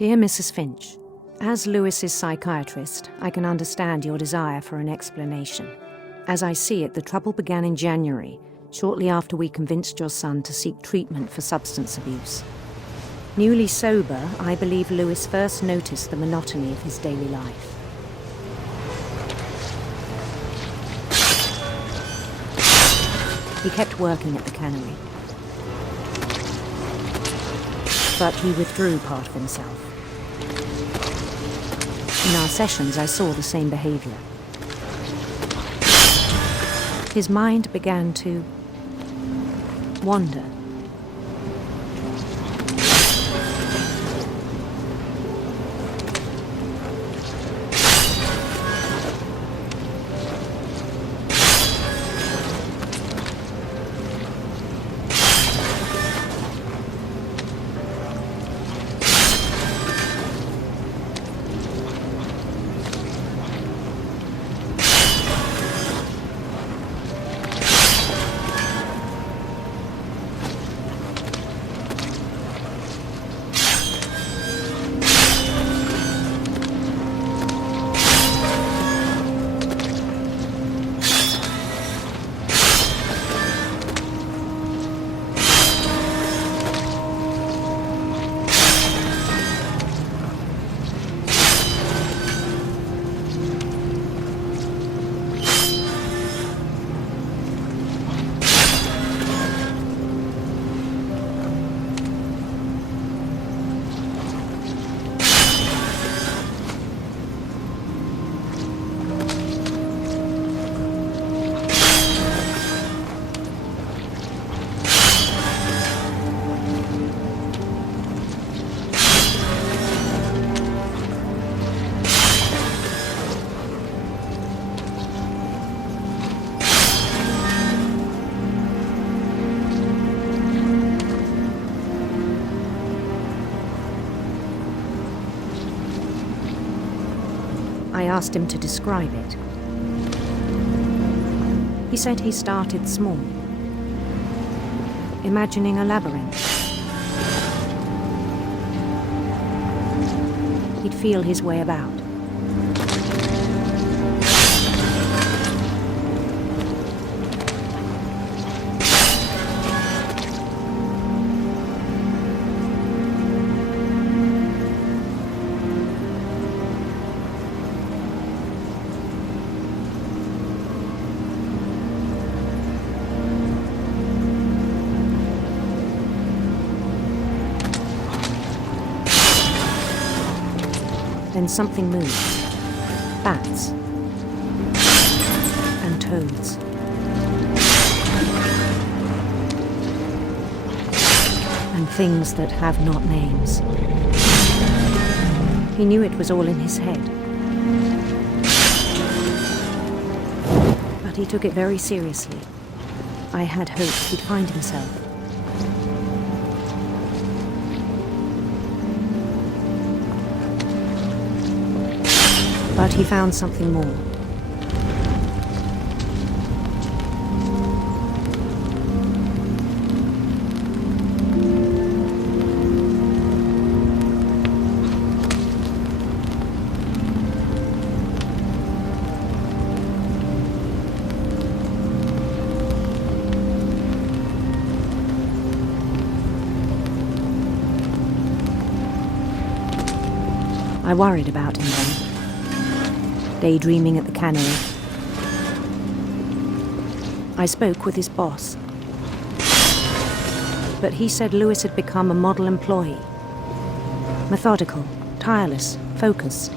Dear Mrs. Finch, as Lewis's psychiatrist, I can understand your desire for an explanation. As I see it, the trouble began in January, shortly after we convinced your son to seek treatment for substance abuse. Newly sober, I believe Lewis first noticed the monotony of his daily life. He kept working at the cannery, but he withdrew part of himself. In our sessions, I saw the same behavior. His mind began to wander. I asked him to describe it. He said he started small, imagining a labyrinth. He'd feel his way about. Then something moved. Bats. And toads. And things that have not names. He knew it was all in his head. But he took it very seriously. I had hoped he'd find himself. But he found something more. I worried about him then. Daydreaming at the cannery. I spoke with his boss. But he said Lewis had become a model employee. Methodical, tireless, focused.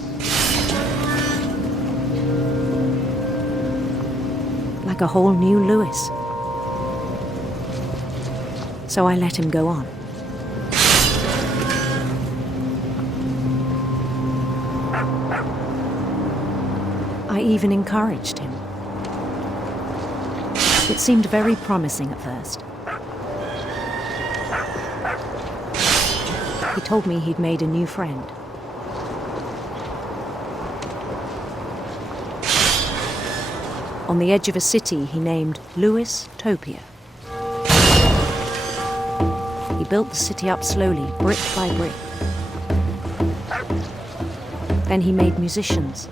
Like a whole new Lewis. So I let him go on. I even encouraged him. It seemed very promising at first. He told me he'd made a new friend. On the edge of a city he named Lewis Topia. He built the city up slowly, brick by brick. Then he made musicians.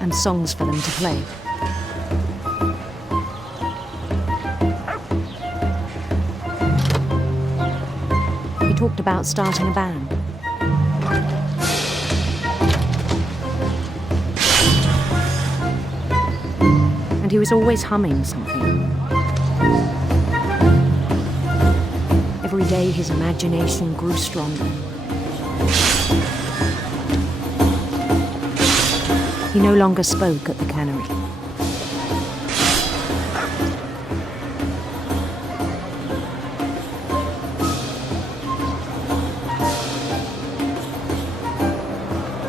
And songs for them to play. He talked about starting a band. And he was always humming something. Every day his imagination grew stronger. He no longer spoke at the cannery.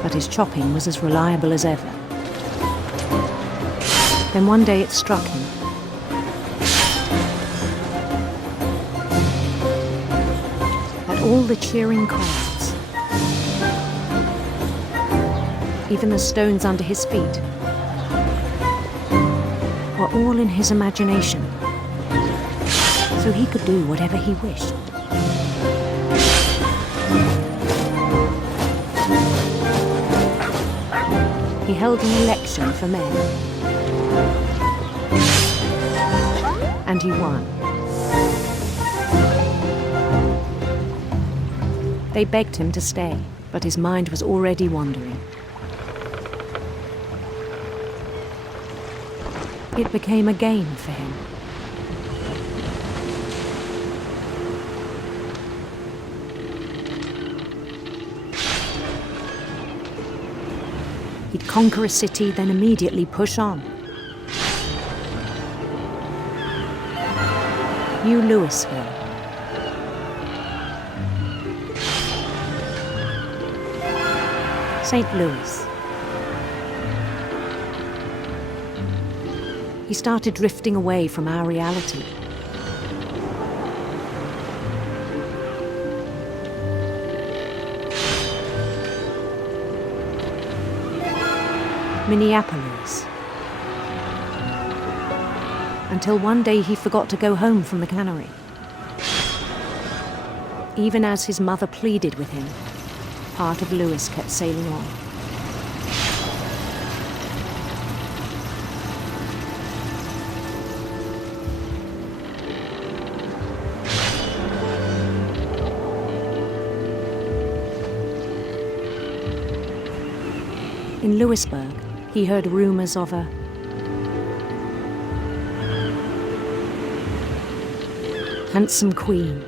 But his chopping was as reliable as ever. Then one day it struck him. At all the cheering crowds, even the stones under his feet, were all in his imagination, so he could do whatever he wished. He held an election for men, and he won. They begged him to stay, but his mind was already wandering. It became a game for him. He'd conquer a city, then immediately push on. New Louisville. St. Louis. He started drifting away from our reality. Minneapolis. Until one day he forgot to go home from the cannery. Even as his mother pleaded with him, part of Louis kept sailing on. In Louisburg, he heard rumors of a handsome queen.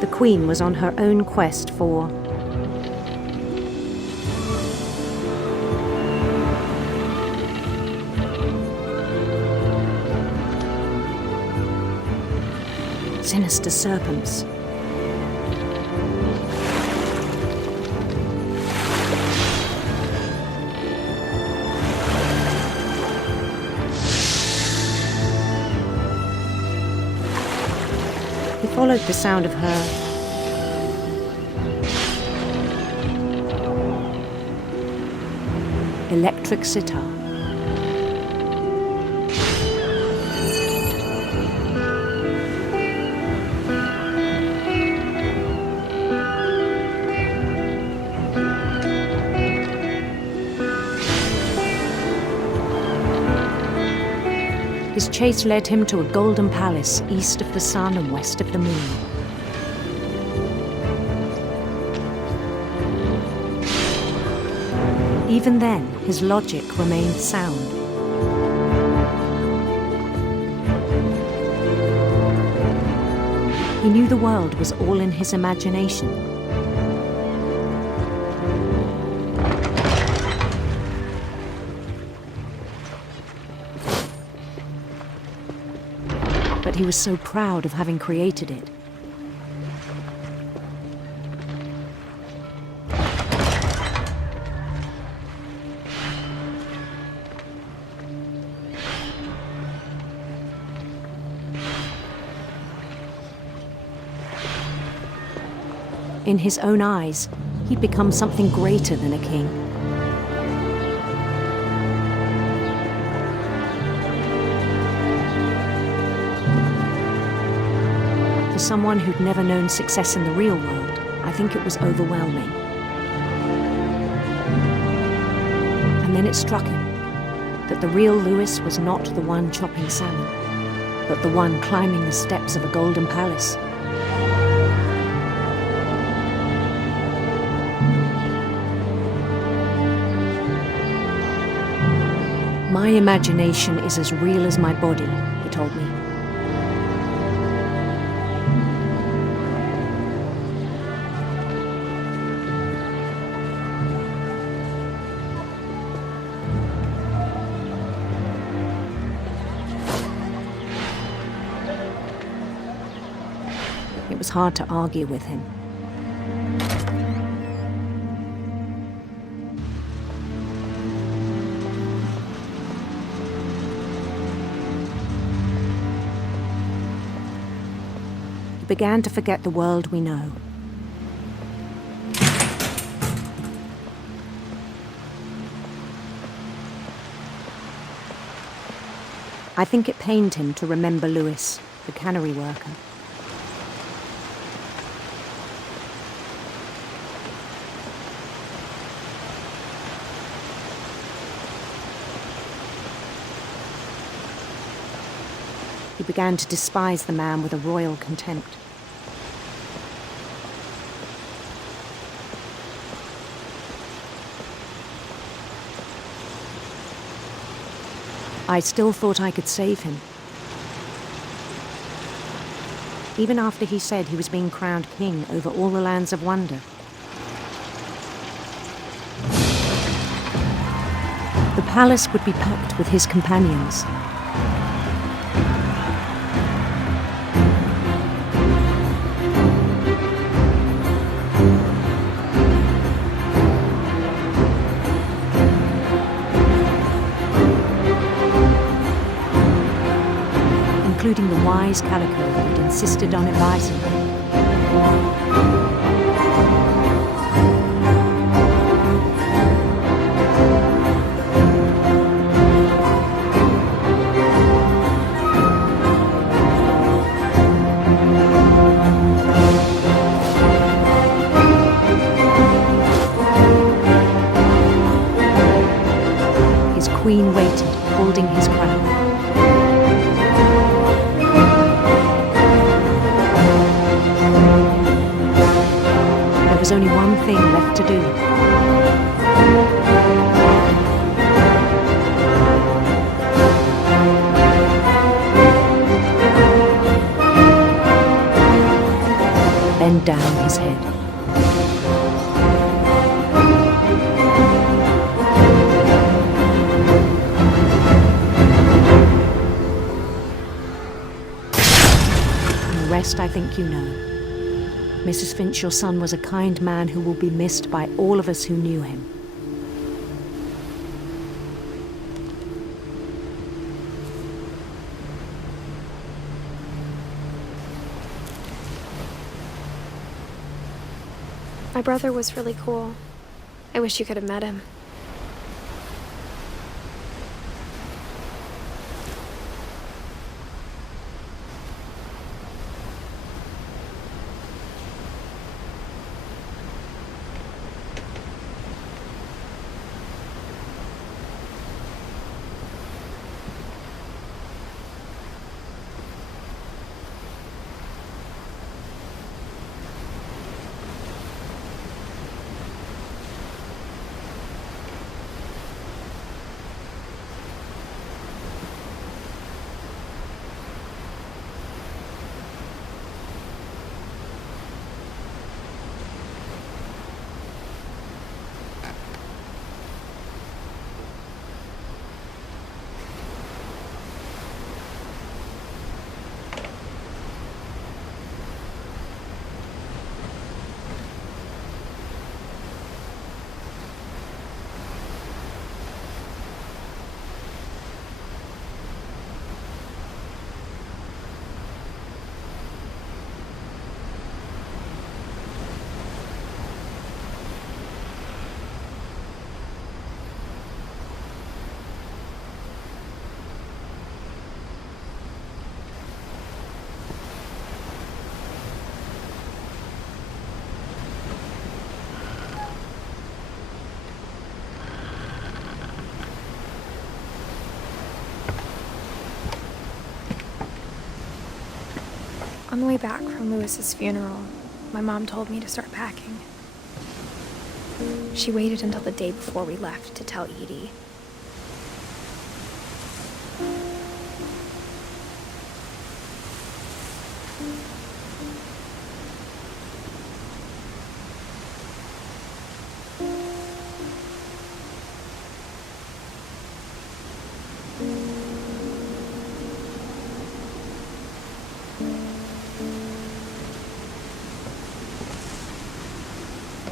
The queen was on her own quest for sinister serpents. He followed the sound of her electric sitar. His chase led him to a golden palace east of the sun and west of the moon. Even then, his logic remained sound. He knew the world was all in his imagination. But he was so proud of having created it. In his own eyes, he'd become something greater than a king. For someone who'd never known success in the real world, I think it was overwhelming. And then it struck him that the real Lewis was not the one chopping salmon, but the one climbing the steps of a golden palace. My imagination is as real as my body, he told me. It was hard to argue with him. We began to forget the world we know. I think it pained him to remember Lewis, the cannery worker. He began to despise the man with a royal contempt. I still thought I could save him. Even after he said he was being crowned king over all the lands of wonder. The palace would be packed with his companions. Including the wise Calico who'd insisted on advising him. His queen waited, holding his crown. There was only one thing left to do. Bend down his head. And the rest I think you know. Mrs. Finch, your son was a kind man who will be missed by all of us who knew him. My brother was really cool. I wish you could have met him. On the way back from Lewis's funeral, my mom told me to start packing. She waited until the day before we left to tell Edie.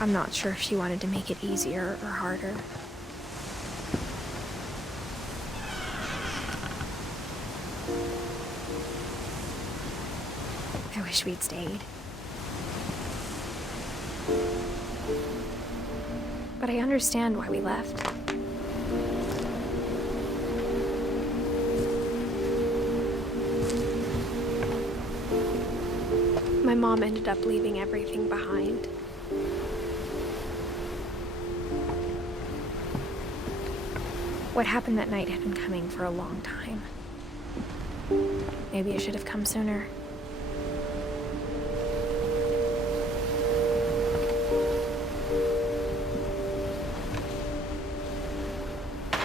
I'm not sure if she wanted to make it easier or harder. I wish we'd stayed. But I understand why we left. My mom ended up leaving everything behind. What happened that night had been coming for a long time. Maybe it should have come sooner.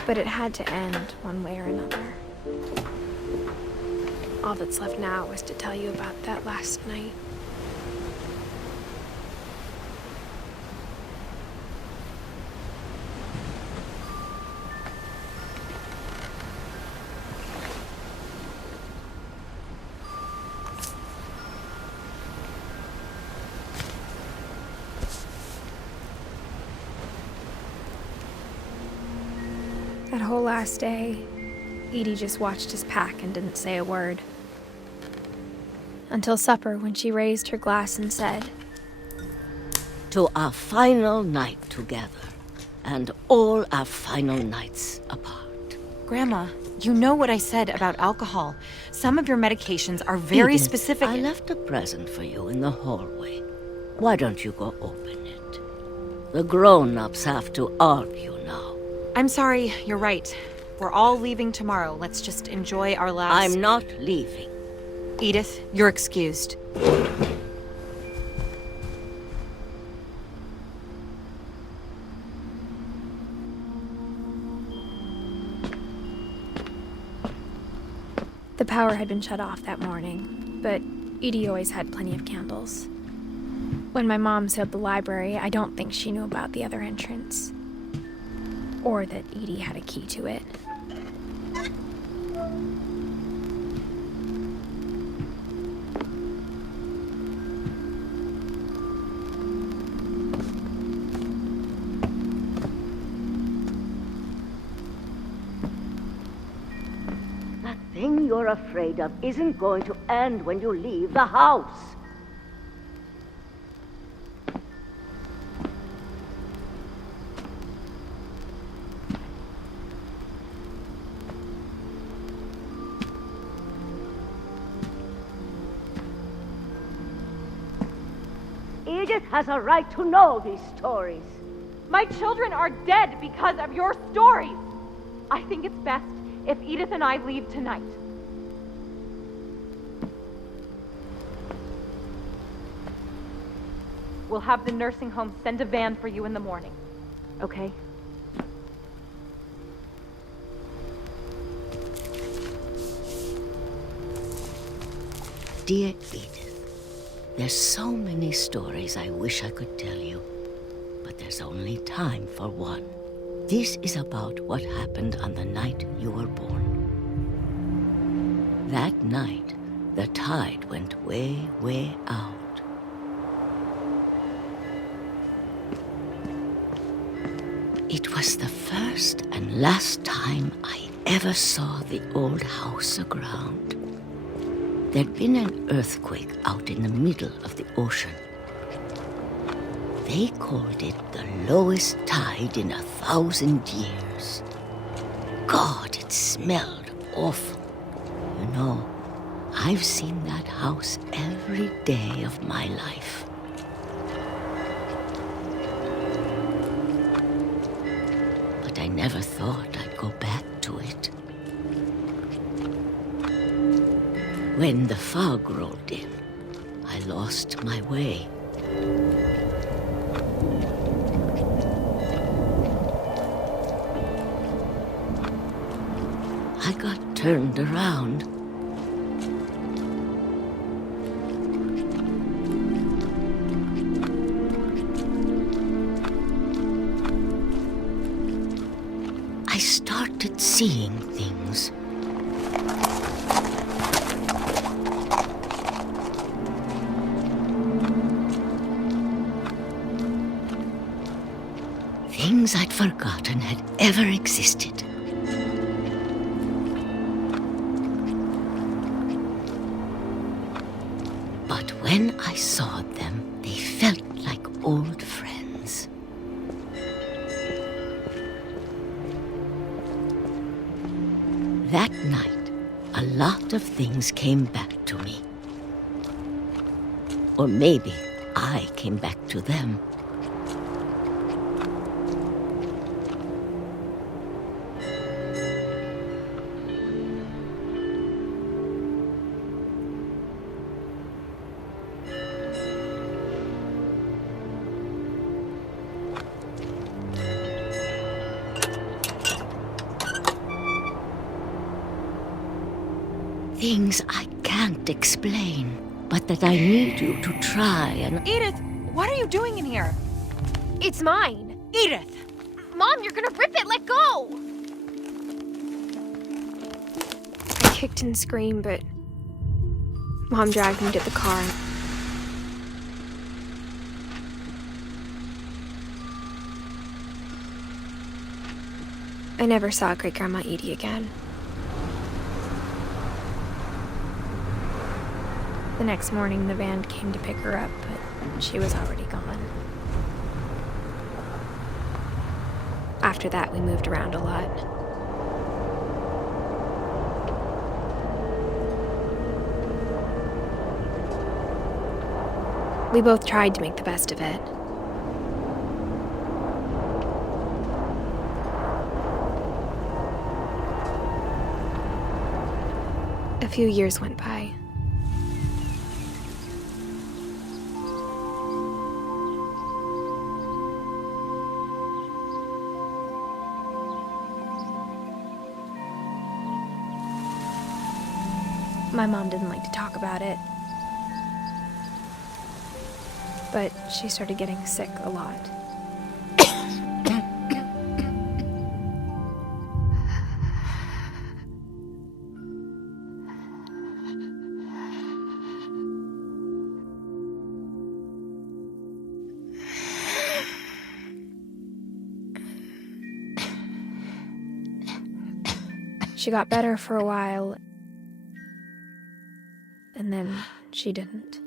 But it had to end one way or another. All that's left now is to tell you about that last night. That whole last day, Edie just watched us pack and didn't say a word. Until supper, when she raised her glass and said, "To our final night together, and all our final nights apart." Grandma, you know what I said about alcohol. Some of your medications are very Edith, specific. I left a present for you in the hallway. Why don't you go open it? The grown-ups have to argue now. I'm sorry, you're right. We're all leaving tomorrow. Let's just enjoy our last... I'm not leaving. Edith, you're excused. the power had been shut off that morning, but Edie always had plenty of candles. When my mom sealed the library, I don't think she knew about the other entrance. Or that Edie had a key to it. That thing you're afraid of isn't going to end when you leave the house. Edith has a right to know these stories. My children are dead because of your stories. I think it's best if Edith and I leave tonight. We'll have the nursing home send a van for you in the morning, okay? Dear Edith, there's so many stories I wish I could tell you, but there's only time for one. This is about what happened on the night you were born. That night, the tide went way, way out. It was the first and last time I ever saw the old house aground. There'd been an earthquake out in the middle of the ocean. They called it the lowest tide in 1,000 years. God, it smelled awful. You know, I've seen that house every day of my life. But I never thought I'd go back to it. When the fog rolled in, I lost my way. I got turned around. I started seeing things. Things I'd forgotten had ever existed. But when I saw them, they felt like old friends. That night, a lot of things came back to me. Or maybe I came back to them. Things I can't explain, but that I need you to try and... Edith, what are you doing in here? It's mine. Edith! Mom, you're gonna rip it. Let go! I kicked and screamed, but Mom dragged me to the car. I never saw Great-Grandma Edie again. The next morning, the van came to pick her up, but she was already gone. After that, we moved around a lot. We both tried to make the best of it. A few years went by. My mom didn't like to talk about it, but she started getting sick a lot. She got better for a while, and then she didn't.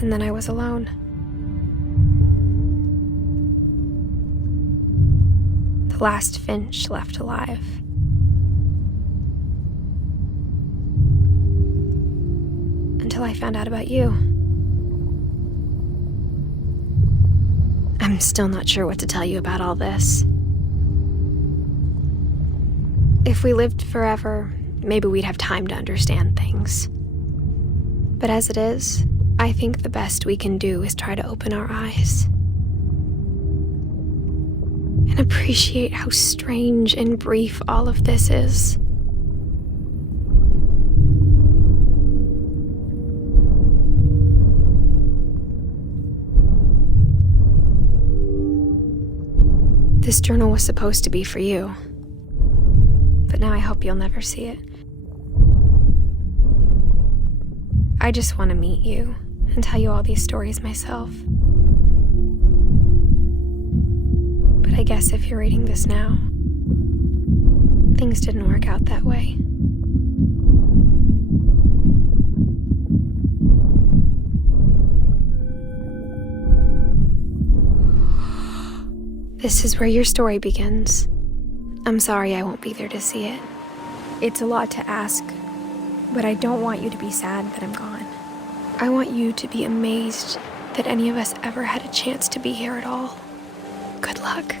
And then I was alone. The last Finch left alive. Until I found out about you. I'm still not sure what to tell you about all this. If we lived forever, maybe we'd have time to understand things. But as it is, I think the best we can do is try to open our eyes. And appreciate how strange and brief all of this is. This journal was supposed to be for you. But now I hope you'll never see it. I just want to meet you and tell you all these stories myself. But I guess if you're reading this now, things didn't work out that way. This is where your story begins. I'm sorry I won't be there to see it. It's a lot to ask, but I don't want you to be sad that I'm gone. I want you to be amazed that any of us ever had a chance to be here at all. Good luck.